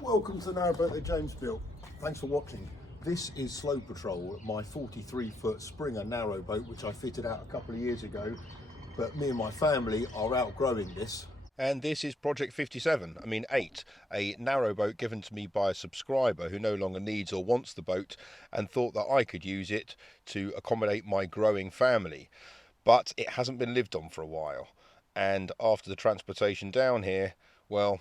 Welcome to the Narrowboat that James built. Thanks for watching. This is Slow Patrol, my 43-foot Springer narrowboat, which I fitted out a couple of years ago, but me and my family are outgrowing this. And this is Project 57, I mean 8, a narrowboat given to me by a subscriber who no longer needs or wants the boat and thought that I could use it to accommodate my growing family. But it hasn't been lived on for a while, and after the transportation down here, well,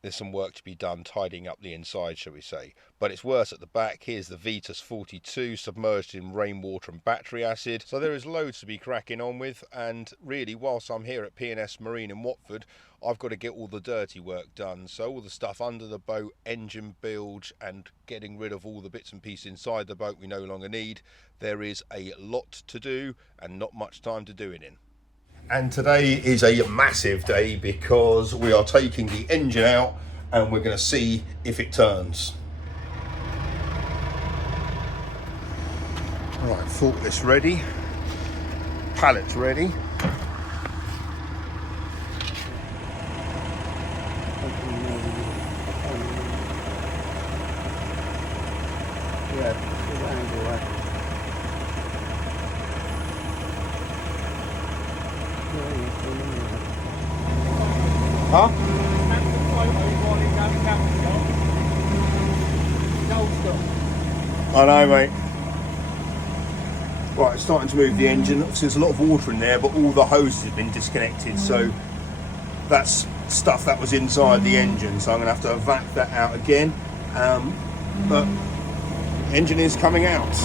there's some work to be done tidying up the inside, shall we say. But it's worse at the back. Here's the Vetus 42 submerged in rainwater and battery acid. So there is loads to be cracking on with, and really whilst I'm here at P&S Marine in Watford, I've got to get all the dirty work done. So all the stuff under the boat, engine bilge, and getting rid of all the bits and pieces inside the boat we no longer need. There is a lot to do and not much time to do it in. And today is a massive day because we are taking the engine out and we're going to see if it turns. Right, forklift's ready, pallet's ready. Huh? I know, mate. Right, it's starting to move the engine. Obviously there's a lot of water in there, but all the hoses have been disconnected, so that's stuff that was inside the engine, so I'm going to have to evac that out again. But the engine is coming out.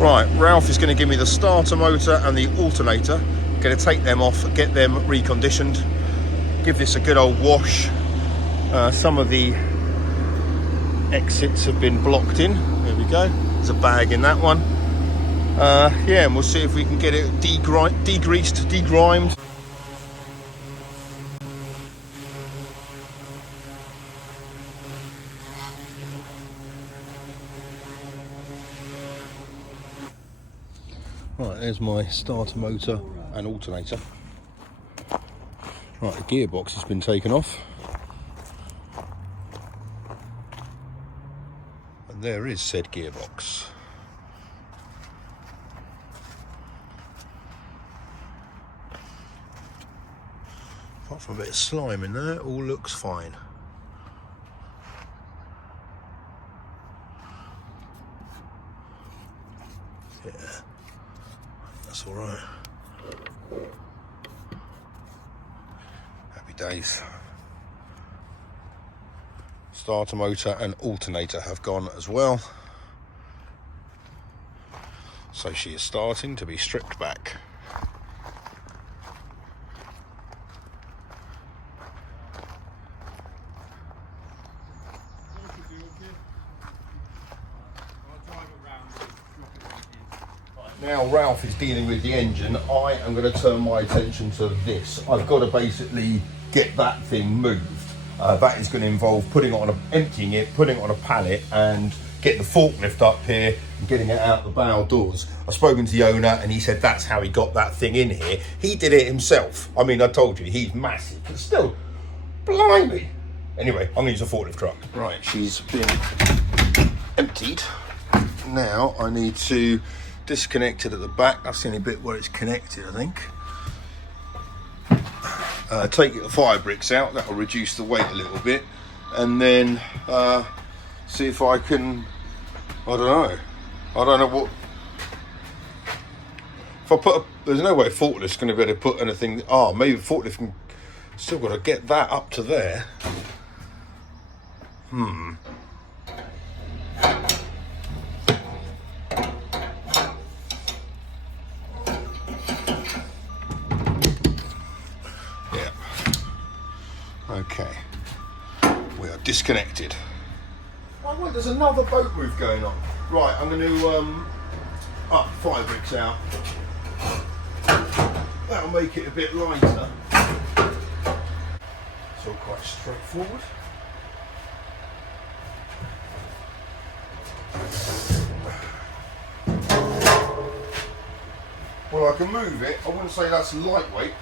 Right, Ralph is going to give me the starter motor and the alternator. Going to take them off, get them reconditioned, give this a good old wash. Some of the exits have been blocked in. There we go. There's a bag in that one. Yeah, and we'll see if we can get it degreased, degrimed. Right, there's my starter motor and alternator. Right, the gearbox has been taken off. And there is said gearbox. Apart from a bit of slime in there, all looks fine. Yeah. That's all right. Happy days. Starter motor and alternator have gone as well. So she is starting to be stripped back. now Ralph is dealing with the engine, I am going to turn my attention to this. I've got to basically get that thing moved. That is going to involve emptying it, putting it on a pallet and getting the forklift up here and getting it out the bow doors. I've spoken to the owner and he said that's how he got that thing in here. He did it himself. I mean, I told you, he's massive, but still, blimey. Anyway, I'm going to use a forklift truck. Right, she's been emptied. Now I need to disconnect it at the back. That's the only bit where it's connected, I think. Take the fire bricks out, that'll reduce the weight a little bit, and then see if I can, I don't know what, if I put there's no way forklift's going to be able to put anything, maybe forklift can, still got to get that up to there. Okay, we are disconnected. Oh wait, there's another boat move going on. Right, I'm going to fire bricks out. That'll make it a bit lighter. It's all quite straightforward. Well, I can move it. I wouldn't say that's lightweight.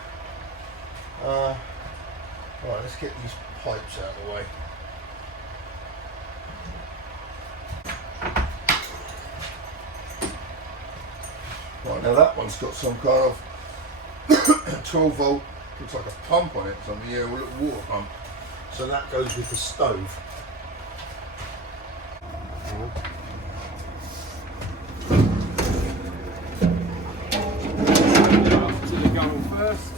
Right, let's get these pipes out of the way. Right, now that one's got some kind of 12 volt, looks like a pump on it, something, yeah, a little water pump. So that goes with the stove. To the gunnel first.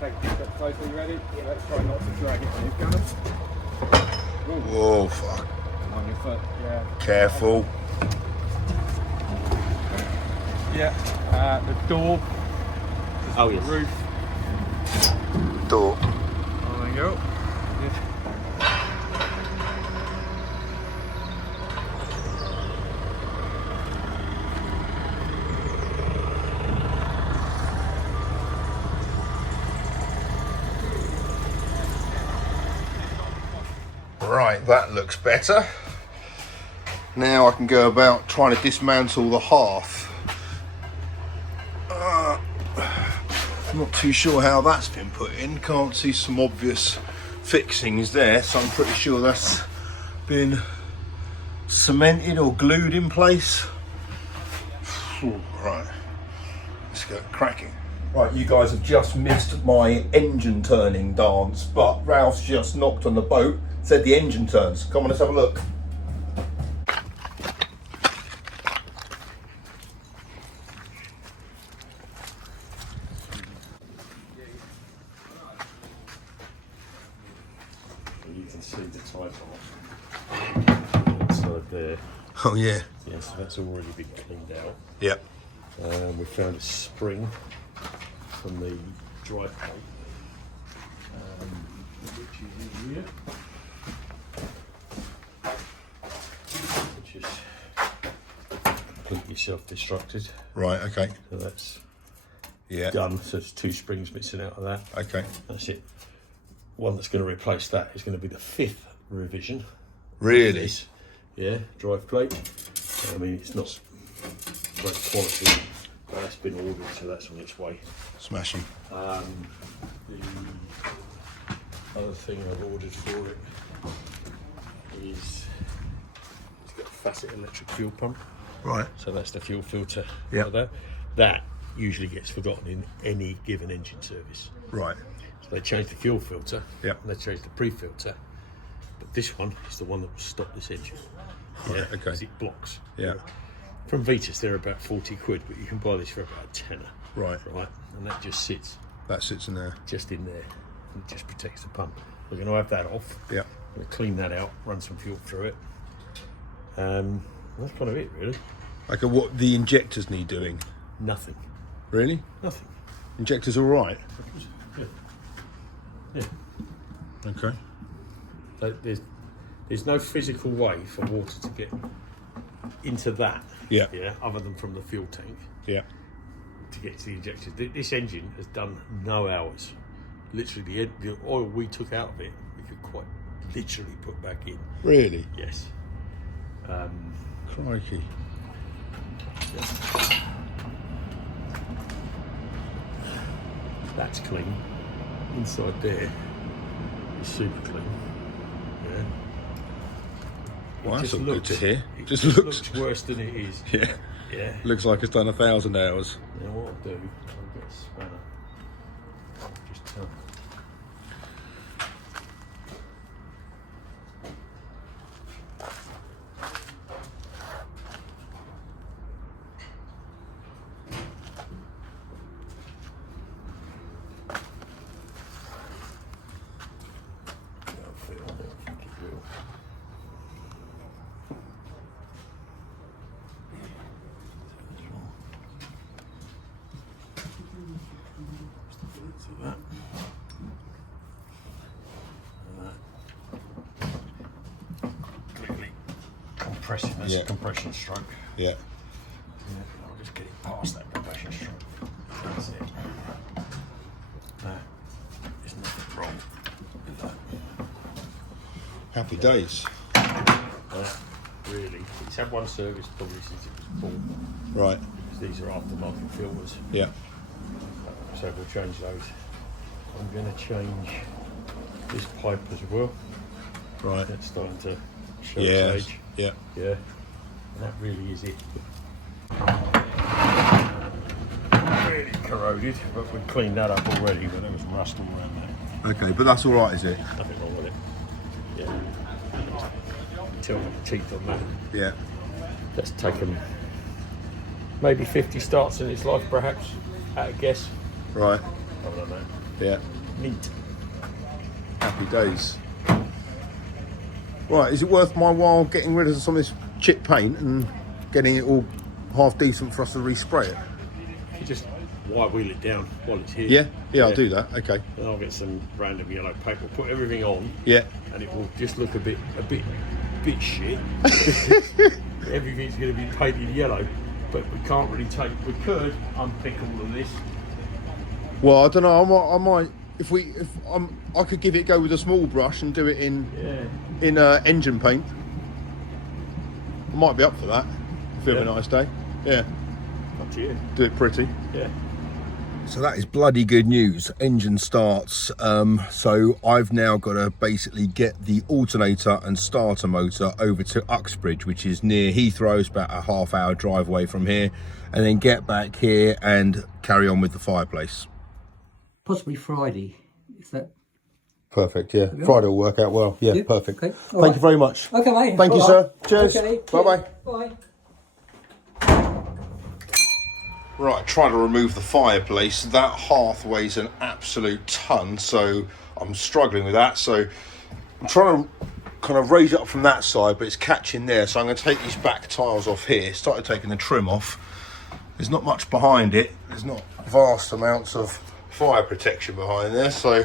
Take a step closer, you ready? Yeah. Let's try not to drag it on your gunnel. Whoa, fuck. On your foot, yeah. Careful. Yeah, the door. Oh, yes. Roof. Door. There you go. Right, that looks better. Now I can go about trying to dismantle the hearth. I'm not too sure how that's been put in. Can't see some obvious fixings there, so I'm pretty sure that's been cemented or glued in place. Right, let's go cracking. Right, you guys have just missed my engine turning dance, but Ralph's just knocked on the boat, said the engine turns. Come on, let's have a look. You can see the tie bar inside there. Oh yeah. Yeah, so that's already been cleaned out. Yep. We found a spring from the dry plate, which is in here, which is completely self-destructed. Right, okay. So that's Yeah. done. So there's two springs missing out of that. Okay. That's it. One that's going to replace that is going to be the 5th revision. Really? This, yeah, drive plate. I mean, it's not great quality, but that's been ordered, so that's on its way. Smashing. The other thing I've ordered for it is it's got a facet electric fuel pump. Right. So that's the fuel filter. Yep. For that. That usually gets forgotten in any given engine service. Right. So they changed the fuel filter. Yep. And they changed the pre-filter. But this one is the one that will stop this engine. Right, okay. Because it blocks. Yeah. From Vetus, they're about 40 quid, but you can buy this for about a tenner. Right. Right. And that just sits That sits in there. just in there and it just protects the pump. We're going to have that off. Yeah. We're going to clean that out, run some fuel through it. That's kind of it, really. Okay, what the injectors need doing? Nothing. Really? Nothing. Injectors all right? Yeah. Yeah. Okay. So there's there's no physical way for water to get into that. Yeah. Other than from the fuel tank. Yeah. To get to the injectors. This engine has done no hours. Literally, the oil we took out of it, we could quite literally put back in. Really? Yes. Crikey. Yes. That's clean. Inside there is super clean. Yeah. Well, It that's just all good looks- to hear. It Just just looks. looks worse than it is. Yeah. Yeah. Looks like it's done 1,000 hours. Now what I'll do, I'll get a spanner. Just tell. Clearly compressing, that's Yeah. a compression stroke. Yeah. Yeah, I'll just get it past that compression stroke. That's it. That is nothing wrong with that. Happy days. Really. It's had one service probably since it was bought. Right. Because these are aftermarket filters. Yeah. So we'll change those. I'm going to change this pipe as well. Right. It's starting to show Yeah. its age. Yeah. Yeah. And that really is it. Really corroded, but we cleaned that up already, but there was rust all around there. Okay, but that's all right, is it? Nothing wrong with it. Yeah. Tell me the teeth on that. Yeah. That's taken maybe 50 starts in its life, perhaps, at a guess. Right. I don't know. Yeah. Neat. Happy days. Right, is it worth my while getting rid of some of this chip paint and getting it all half decent for us to respray it? You just wire wheel it down while it's here. Yeah? Yeah, I'll do that. Okay. And I'll get some random yellow paint. We'll put everything on, Yeah. and it will just look a bit shit. Everything's going to be painted yellow, but we can't really take. We could unpick all of this. Well, I don't know. I might. I could give it a go with a small brush and do it in engine paint. I might be up for that. If we have a nice day. Yeah. Up to you. Do it pretty. Yeah. So that is bloody good news. Engine starts. So I've now got to basically get the alternator and starter motor over to Uxbridge, which is near Heathrow. It's about a half-hour drive away from here, and then get back here and carry on with the fireplace. Possibly Friday. Is that Perfect. Yeah, Friday will work out well. Yeah, perfect. Okay. Thank you very much. okay, mate? Thank you, All sir. right. Cheers. Okay, Bye-bye. Bye. Right, trying to remove the fireplace. That hearth weighs an absolute ton, so I'm struggling with that. So I'm trying to kind of raise it up from that side, but it's catching there. So I'm going to take these back tiles off here. Started taking the trim off. There's not much behind it. There's not vast amounts of fire protection behind there, so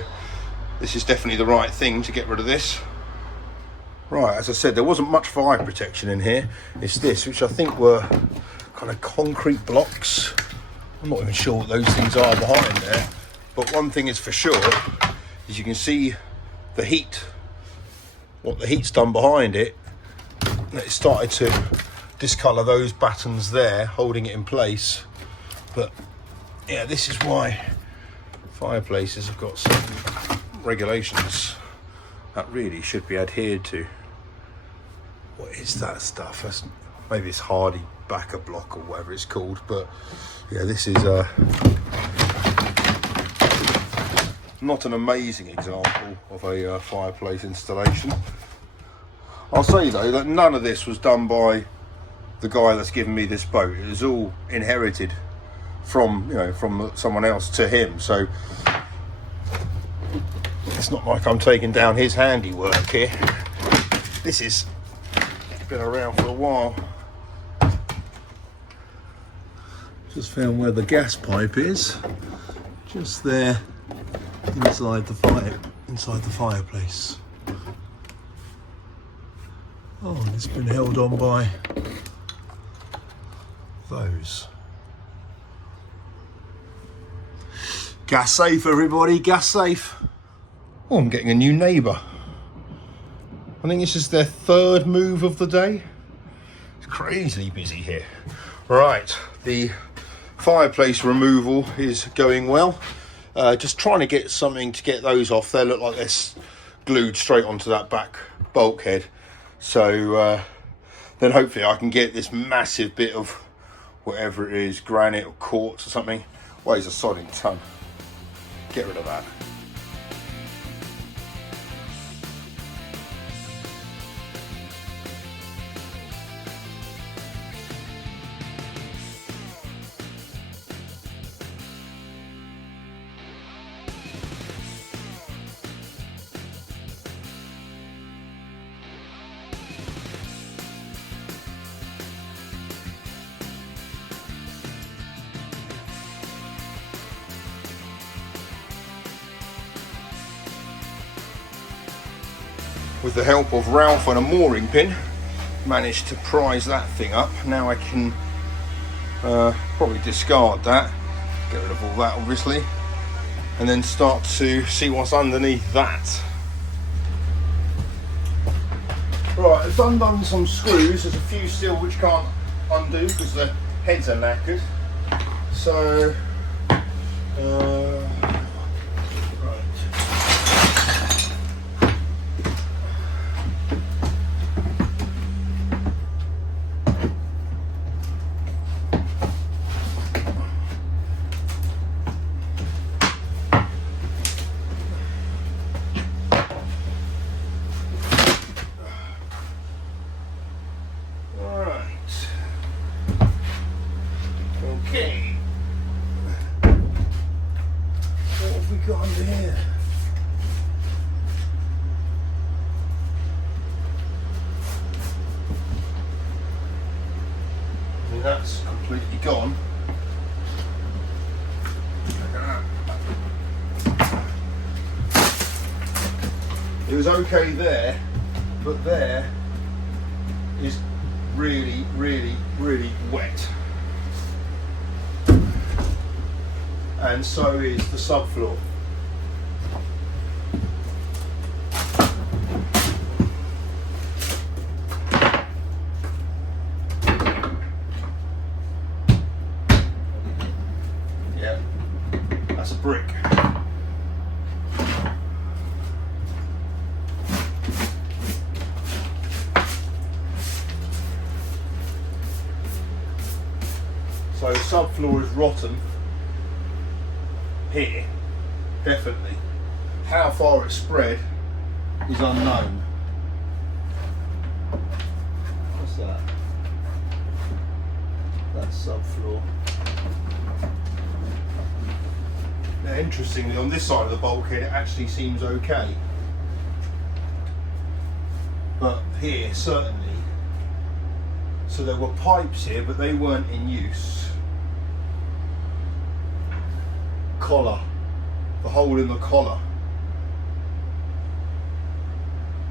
this is definitely the right thing to get rid of this. Right, as I said, there wasn't much fire protection in here. It's this, which I think were kind of concrete blocks. I'm not even sure what those things are behind there, but one thing is for sure is you can see the heat, what the heat's done behind it. It started to discolour those battens there, holding it in place. But yeah, this is why fireplaces have got certain regulations that really should be adhered to. What is that stuff? Maybe it's hardy backer block or whatever it's called, but yeah, this is not an amazing example of a fireplace installation. I'll say though that none of this was done by the guy that's given me this boat. It was all inherited from someone else to him, so it's not like I'm taking down his handiwork here. This has been around for a while. Just found where the gas pipe is, just there inside the fireplace. Oh, and it's been held on by those. Gas safe, everybody, gas safe. Oh, I'm getting a new neighbour. I think this is their third move of the day. It's crazily busy here. Right, the fireplace removal is going well. Just trying to get something to get those off. They look like they're glued straight onto that back bulkhead. So then hopefully I can get this massive bit of whatever it is, granite or quartz or something, weighs a solid ton. Get rid of that. With the help of Ralph and a mooring pin, managed to prise that thing up. Now I can probably discard that, get rid of all that obviously, and then start to see what's underneath that. Right, I've undone some screws. There's a few still which can't undo because the heads are knackered. So okay. What have we got under here? I mean, that's completely gone. Look at that. It was okay there, but there is really, really, really wet. And so is the subfloor. Yeah, that's a brick. So subfloor is rotten. Here, definitely. How far it's spread is unknown. What's that? That's subfloor. Now, interestingly, on this side of the bulkhead, it actually seems okay. But here, certainly. So there were pipes here, but they weren't in use. Collar, the hole in the collar.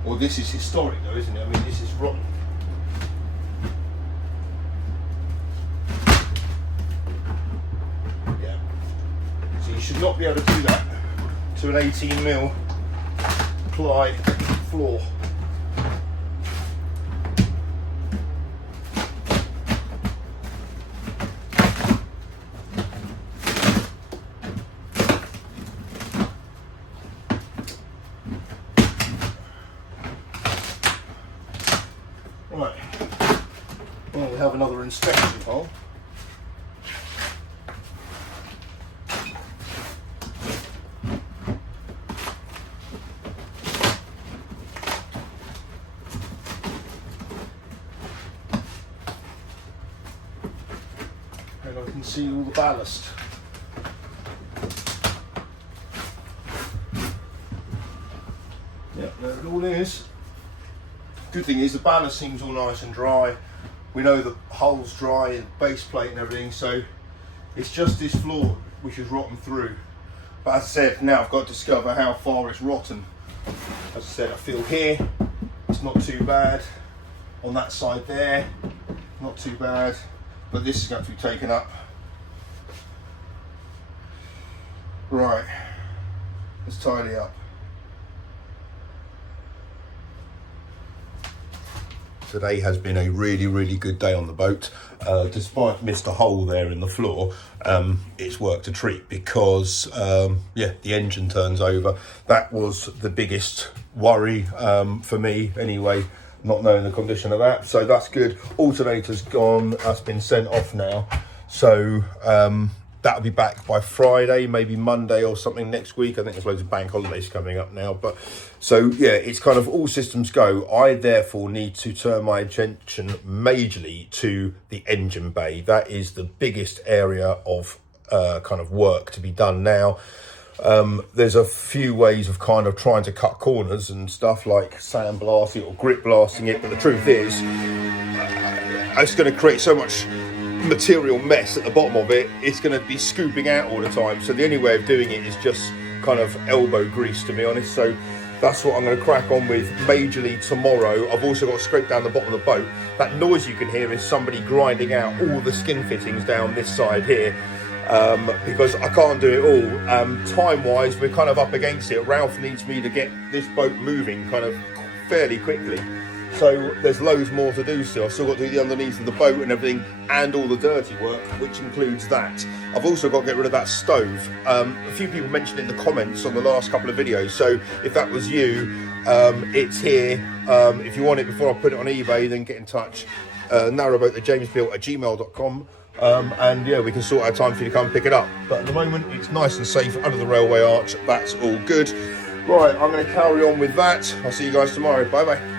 Well, this is historic though, isn't it? I mean, this is rotten. Yeah. So you should not be able to do that to an 18mm ply floor. Right, well, we have another inspection hole. And I can see all the ballast. Yep, there it all is. Good thing is the ballast seems all nice and dry. We know the hull's dry and base plate and everything, so it's just this floor which is rotten through. But as I said, now I've got to discover how far it's rotten. As I said, I feel here it's not too bad. on that side there, not too bad, but this is going to be taken up. Right, let's tidy up. Today has been a really good day on the boat. Despite missed a hole there in the floor, it's worked a treat because yeah, the engine turns over. That was the biggest worry for me anyway, not knowing the condition of that, so that's good. Alternator's gone, that's been sent off now, so that'll be back by Friday, maybe Monday or something next week. I think there's loads of bank holidays coming up now, but so yeah, it's kind of all systems go. I therefore need to turn my attention majorly to the engine bay. That is the biggest area of kind of work to be done now. There's a few ways of kind of trying to cut corners and stuff, like sandblasting or grip blasting it, but the truth is it's going to create so much material mess at the bottom of it, it's going to be scooping out all the time. So the only way of doing it is just kind of elbow grease, to be honest. So that's what I'm going to crack on with majorly tomorrow. I've also got to scrape down the bottom of the boat. That noise you can hear is somebody grinding out all the skin fittings down this side here, because I can't do it all. Time wise, we're kind of up against it. Ralph needs me to get this boat moving kind of fairly quickly. So there's loads more to do still. I've still got to do the underneath of the boat and everything, and all the dirty work, which includes that. I've also got to get rid of that stove. A few people mentioned in the comments on the last couple of videos, so if that was you, it's here. If you want it before I put it on eBay, then get in touch. Narrowboat @gmail.com. And yeah, we can sort out time for you to come and pick it up. But at the moment, it's nice and safe under the railway arch. That's all good. Right, I'm going to carry on with that. I'll see you guys tomorrow. Bye bye.